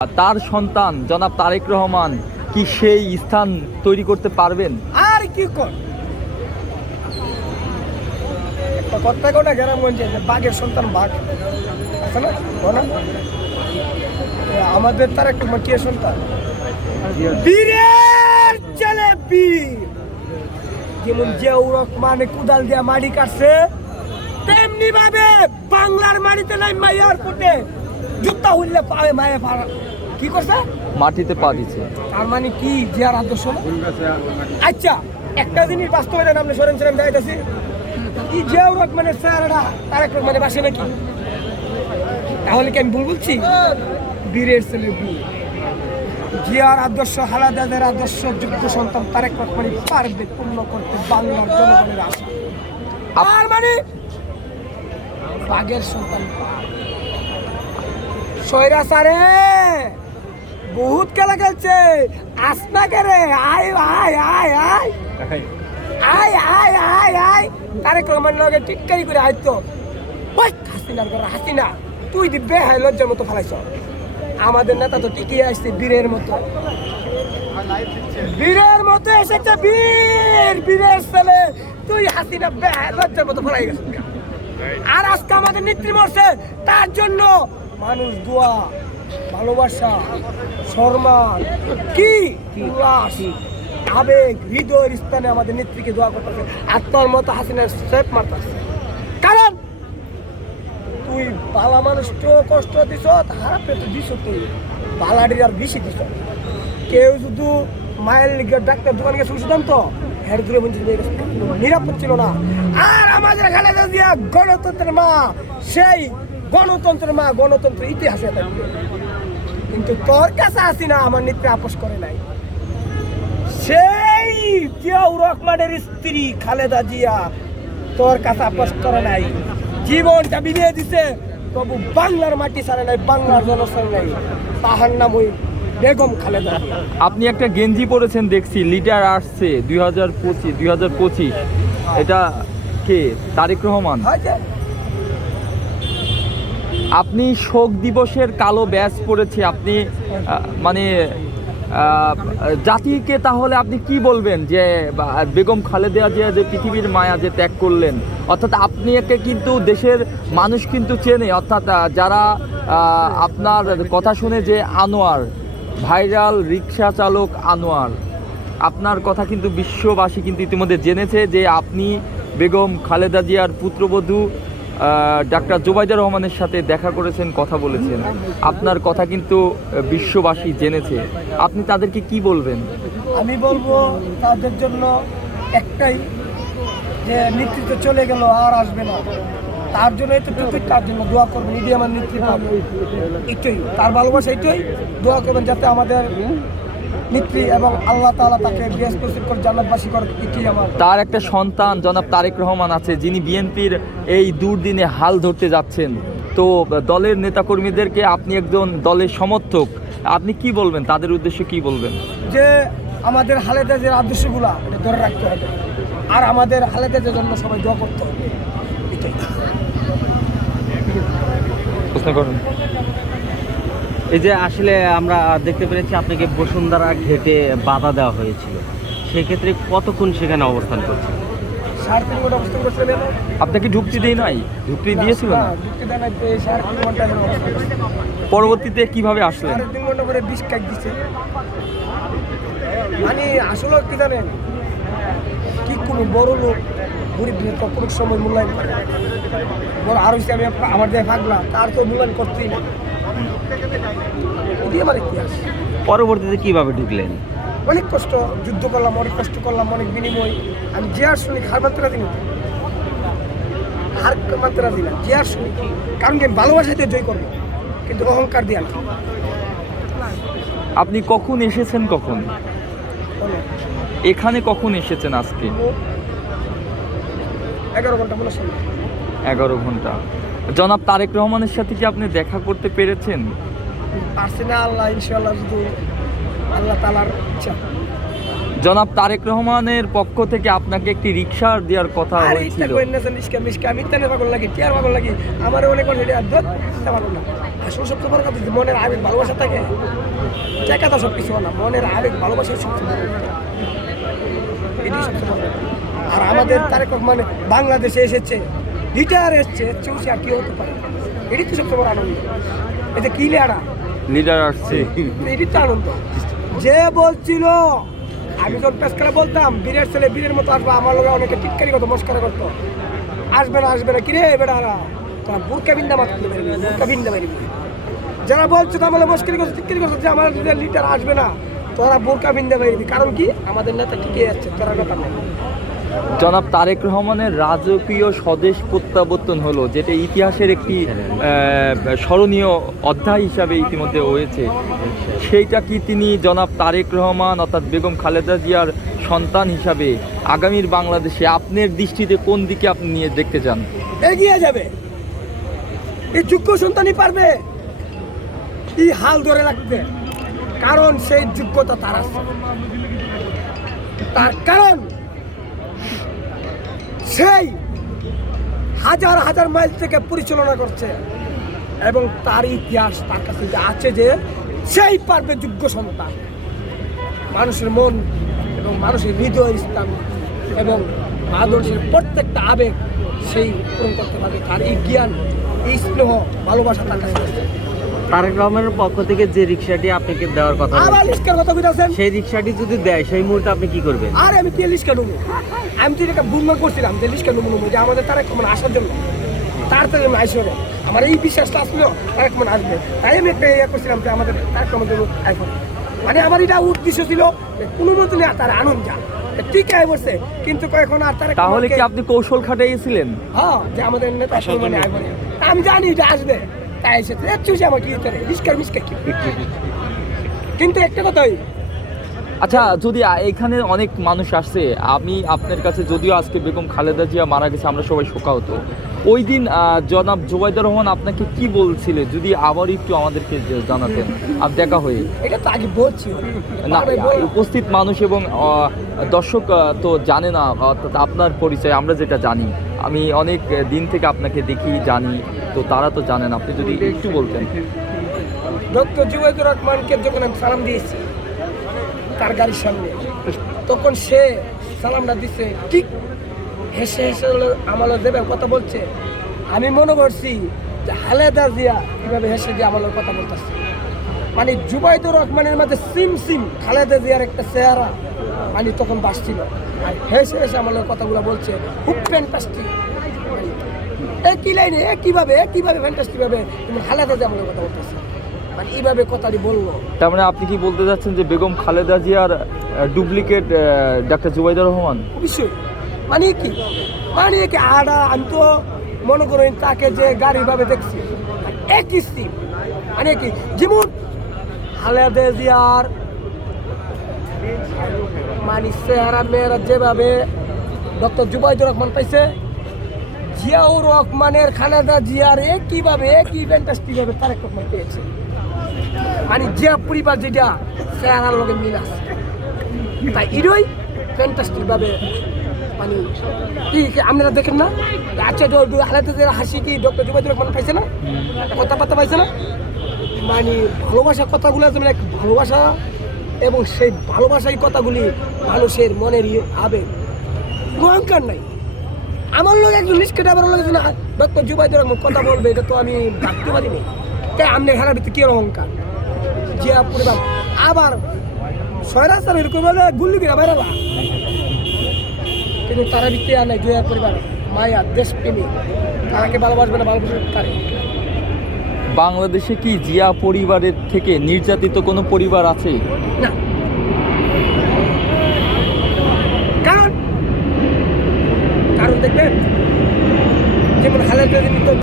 তার সন্তান জনাব তারেক রহমান কি সেই স্থান তৈরি করতে পারবেন? আর কি কর একটা কথা কোটা গ্রামগঞ্জে যে বাঘের সন্তান বাঘ আছে না বলো না? আমাদের তার একটু মাটিয়া সন্তান বীরের ছেলে বীর, যেমন জিয়াউর রহমান কুদাল দিয়া মাটি কাটছে তেমনি ভাবে বাংলার মাটিতে নাই মাইয়ার কোটে জুতা হইলে পায়ে মায়ে পাড়া কি করছে, মাটিতে পা দিচ্ছে। তার মানে কি জিয়ার আদর্শ না? আচ্ছা একটা জিনিস বাস্তবায়ন আপনি সরেন সরেন যাইতেছি কি জিয়াউর রহমানের চেহারাটা তারেক রহমানের বাসে নাকি? তাহলে কি আমি ভুল বলছি? বীরের ছেলে বীর, জিয়ার আদর্শ হালাদাদের আদর্শ যুদ্ধ সন্তান তারেক রহমানই পারবে পূর্ণ করতে বাংলার জনগণের আশা। আর মানে বাঘের সন্তান সৈরাচারে বহুত খেলা খেলছে আসনা করে আয় আয় আয় আয় আয় আয় আয় আয় তারেক রহমান লগে টিটকারি করে আইতো ওই হাসিনার ঘরে হাসিনা তুই দিবে হাই লজ্জার মতো ফেলাইছ। আমাদের নেতা তো টিকিয়ে আসছে বীরের মতো, বীরের মতো এসেছে বীর, বীরের ছেলে তুই হাসিনা বেহায় লজ্জার মতো ফেলাই গেছে। আর আজকে আমাদের নেত্রী মরছে তার জন্য মানুষ দোয়া ভালোবাসা সম্মান কি উল্লাস আবেগ হৃদয়ের স্থানে আমাদের নেত্রীকে দোয়া করতেছে। আর তোর মতো হাসিনা সেফ মারতেছে, কারণ তুই বালা মানুষকে কষ্ট দিছ হারাপে তো দিছ, তুই বালাডির আর বেশি দিছ। কেউ শুধু মায়ের লিগে ডাক্তার দোকানে গেছে ওষুধ আনতো হের দূরে বঞ্চিত হয়ে গেছে, নিরাপদ ছিল না। আর আমাদের খালেদা জিয়া গণতন্ত্রের মা, সেই গণতন্ত্রের মা গণতন্ত্রের ইতিহাসে থাকবে। কিন্তু তোর কাছে আসি না আমার নেত্রী আপোষ করে নাই, সেই জিয়াউর রহমানের স্ত্রী খালেদা জিয়া তোর কাছে আপোষ করে নাই, জীবনটা বিলিয়ে দিছে তবু বাংলার মাটি ছাড়ে নাই, বাংলার জনসার নাই। তাহার নাম ওই বেগম খালেদা জিয়া। আপনি একটা গেঞ্জি পরেছেন দেখছি, লিডার আসছে 2025, এটা কে? তারেক রহমান। আপনি শোক দিবসের কালো ব্যাজ পরেছে, আপনি মানে জাতিকে তাহলে আপনি কি বলবেন যে বেগম খালেদা জিয়া যে পৃথিবীর মায়া যে ত্যাগ করলেন, অর্থাৎ আপনি একে কিন্তু দেশের মানুষ কিন্তু চেনে, অর্থাৎ যারা আপনার কথা শুনে যে আনোয়ার ভাইরাল রিক্সা চালক আনোয়ার, আপনার কথা কিন্তু বিশ্ববাসী কিন্তু ইতিমধ্যে জেনেছে যে আপনি বেগম খালেদা জিয়ার পুত্রবধূ ডাক্তার জোবাইদা রহমানের সাথে দেখা করেছেন, কথা বলেছেন, আপনার কথা কিন্তু বিশ্ববাসী জেনেছে। আপনি তাদেরকে কি বলবেন? আমি বলবো তাদের জন্য একটাই, যে নেতৃত্ব চলে গেল আর আসবে না, তার জন্য এতটুকু, তার জন্য দোয়া করবেন, এটি আমার নেতৃত্ব, একটুই তার ভালোবাসা, এইটাই দোয়া করবেন যাতে আমাদের নেত্রী এবং আল্লাহ তাআলা তাকে বেহেশত নসিব করে জান্নাতবাসী করে। এটি আমার। তার একটা সন্তান জনাব তারেক রহমান আছে, যিনি বিএনপির এই দুর্দিনে হাল ধরতে যাচ্ছেন। তো দলের নেতাকর্মীদেরকে, আপনি একজন দলের সমর্থক, আপনি কি বলবেন, তাদের উদ্দেশ্যে কি বলবেন? যে আমাদের খালেদা জিয়ার আদর্শগুলা এটা ধরে রাখতে হবে, আর আমাদের খালেদা জিয়ার জন্য সবাই দোয়া করতে হবে, এটাই। প্রশ্ন করুন। এই যে আসলে আমরা দেখতে পেরেছি আপনাকে বসুন্ধরা ঘেটে বাধা দেওয়া হয়েছিল, সেক্ষেত্রে কতক্ষণ সেখানে অবস্থান করছে? 3.5 ঘন্টা অবস্থান করছিলেন। আপনাকে ঢুকতে দেয় নাই? ঢুকতে দিয়েছিল না? ঢুকতে দেয় নাই, 3.5 ঘন্টা অবস্থান করছে। পরবর্তীতে কিভাবে আসলেন? 3.5 ঘন্টা করে 20 কাজ দিচ্ছে। মানে আসলে কি জানেন, কি কোনো বড় লোক গরিব লোক কোনো সময় মূল্যায়ন করে বড়, আর হচ্ছে আমি আমার যে ভাগলা তার তো মূল্যায়ন করতেই না, এটি আমার ইতিহাস। পরবর্তীতে কিভাবে ঢুকলেন? অনেক কষ্ট, যুদ্ধ করলাম, অনেক কষ্ট করলাম, অনেক বিনিময়। আমি জিয়ার শুনি হার মানতে রাজি না, হার মানতে রাজি না, জিয়ার শুনি, কারণ কি আমি ভালোবাসাতে জয় করবো, কিন্তু অহংকার দিয়ে না। আপনি কখন এসেছেন? কখন এখানে কখন এসেছেন? আজকে 11 ঘন্টা মনে হয়। 11 ঘন্টা। জনাব তারেক রহমানের সাথে কি আপনি দেখা করতে পেরেছেন? পারছি না, আল্লাহ ইনশাআল্লাহ, শুধু আল্লাহ তাআলার ইচ্ছা। জনাব তারেক রহমানের পক্ষ থেকে আপনাকে একটি রিক্সা দেওয়ার কথা হয়েছিল। আমি পাগল লাগি, টিয়ার পাগল লাগি, আমার অনেক পাগল না। আসলে সবচেয়ে বড় কথা যে মনের আবেগ ভালোবাসা থাকে, টাকা তো সব কিছু না, মনের আবেগ ভালোবাসা সবচেয়ে বড় কথা। এটাই সবচেয়ে বড় কথা। আর আমাদের তারেক রহমান বাংলাদেশে এসেছে, রিটায়ার এসছে, চৌষি আর কি হতে পারে, এটাই তো সবচেয়ে বড় আনন্দ। এটা কি লেয়ারা লিডার আসছে। এটাই তো আনন্দ। যে বলছিল আমি যখন পেশ করে বলতাম বীরের ছেলে বীরের মতো আসবে, আমার লোক অনেকে টিটকারি করতো, মস্কারা করতো, আসবে না কিরে বেড়া তোরা বুরকা বিন্দা মারতে পারবি, বুরকা বিন্দা পারবি। যারা বলছে তো আমার মস্কারি করছে, টিটকারি করছে যে আমার লিডার আসবে না, তোরা বুরকা বিন্দা পারবি। কারণ কি আমাদের নেতা টিকে যাচ্ছে, তোরা কথা নেই। জনাব তারেক রহমানের রাজকীয় স্বদেশ প্রত্যাবর্তন হলো, যেটা ইতিহাসের একটি স্মরণীয় অধ্যায় হিসাবে ইতিমধ্যে হয়েছে। সেইটা কি তিনি জনাব তারেক রহমান অর্থাৎ বেগম খালেদা জিয়ার সন্তান হিসাবে আগামীর বাংলাদেশে আপনার দৃষ্টিতে কোন দিকে আপনি নিয়ে দেখতে চান? এগিয়ে যাবে, এই যোগ্য সন্তানই পারবে এই হাল ধরে রাখতে, কারণ সেই যোগ্যতা তার আছে। তার কারণ সেই হাজার হাজার মাইল থেকে পরিচালনা করছে এবং তার ইতিহাস তার কাছে যে আছে, যে সেই পারবে যোগ্য সন্তান মানুষের মন এবং মানুষের হৃদয় স্থান এবং আদর্শের প্রত্যেকটা আবেগ সেই পূরণ করতে পারবে। তার এই জ্ঞান, এই স্নেহ, ভালোবাসা তার কাছে আছে। তারেক রহমানের পক্ষ থেকে যে রিক্সাটি আপনাকে দেওয়ার কথা আবার বলছে, রিস্কার কথা বলছেন, সেই রিক্সাটি যদি দেয় সেই মুহূর্তে আপনি কি করবেন? আর আমি কি লিস্কা নেবো? আমি তো এটা বুমা করছিলাম যে লিস্কা নেবো যে আমাদের তারেক রহমান আসার জন্য, তাড়াতাড়ি আমি আইসরে আমার এই বিশ্বাসটা আসলো তারেক রহমান আসবে, তাই আমি একটা ইয়ে করছিলাম যে আমাদের তারেক রহমান জন্য আইফোন, মানে আমার এটা উদ্দেশ্য ছিল কোনো মতো নেই তার আনন্দ যা ঠিক আই বসে, কিন্তু এখন আর তারেক তাহলে কি রহমানকে- আপনি কৌশল খাটাইছিলেন? হ্যাঁ, যে আমাদের নেতা মানে আইফোন, আমি জানি এটা আসবে, তাই এসেছে চুষে আমার কি করে মিসকার কি। কিন্তু একটা কথাই, আচ্ছা, যদি এখানে অনেক মানুষ আসছে, আমি আপনার কাছে যদিও আজকে বেগম খালেদা জিয়া মারা গেছে আমরা সবাই শোকাহত, ওই দিন জনাব জুবাইদুর রহমান আপনাকে কি বলছিল যদি আবার একটু আমাদেরকে জানাতেন দেখা হয়ে? এটা তো আগে বলছি না, উপস্থিত মানুষ এবং দর্শক তো জানে না অর্থাৎ আপনার পরিচয়, আমরা যেটা জানি, আমি অনেক দিন থেকে আপনাকে দেখি জানি, তো তারা তো জানেন, আপনি যদি একটু বলতেন। ডক্টর জুবাইদুর রহমানকে যখন আমি সালাম দিয়েছি তার গাড়ির সামনে, তখন সে সালামটা দিচ্ছে ঠিক হেসে হেসে আমার দেবের কথা বলছে। আমি মনে করছি যে খালেদা জিয়া কীভাবে হেসে দিয়ে আমার কথা বলতেছে, মানে জুবাইদুর রহমানের মধ্যে সিম খালেদা জিয়ার একটা চেহারা মানে তখন বাসছিল, আর হেসে হেসে আমার কথাগুলো বলছে, খুব ফ্যান্টাস্টিক। একই লাইনে একইভাবে ফ্যান্টাস্টিকভাবে তুমি খালেদা জিয়া আমার কথা বলতেছে, মানে এইভাবে কথাটি বললো। তার মানে আপনি কি বলতে চাচ্ছেন যে বেগম খালেদা জিয়ার ডুপ্লিকেট ডাক্তার জুবাইদুর রহমান? অবশ্যই। মানে কি আডা আমি তো মনে করেন তাকে যে গাড়িভাবে দেখছি একই সিম, মানে কি যেমন খালেদা জিয়ার মানে চেহারা মেয়েরা যেভাবে ডক্টর জুবাইদুর রহমান পাইছে, জিয়াউর রহমানের খালেদা জিয়ার একই ফ্যান্টাস্টিকভাবে তারেক রহমান পেয়েছে। মানে জিয়া পরিবার যেটা চেহারার লগে মিল আছে, তাই এরই ফ্যান্টাস্টিকভাবে মানে কি আপনারা দেখেন না? আচ্ছা, খালেদা জিয়ার হাসি কি ডক্টর জুবাইদুর রহমান পাইছে না? কথাবার্তা পাইছে না? মানে ভালোবাসা কথাগুলো যেমন এক ভালোবাসা, এবং সেই ভালোবাসাই কথাগুলি মানুষের মনের আবেগ, অহংকার নাই। আমার লোক একজন নিষ্কেট আবার লোক না ডক্টর জুবাইদুর রহমান কথা বলবে, এটা তো আমি ভাবতে পারিনি। তাই আপনি হেরার ভিতরে কি অহংকার, জিয়া পরিবার আবার সয়রাস্তার এরকম বলে গুল্লি কিনা বাইরাবা, কিন্তু তারা ভিত্তি আর নাই জিয়া পরিবার মায়া দেশপ্রেমী, তারাকে ভালোবাসবে না, ভালোবাসবে তারে। বাংলাদেশে কি জিয়া পরিবারের থেকে নির্যাতিত কোনো পরিবার আছে? না, কারণ দেখবেন যেমন খালেদা জিয়া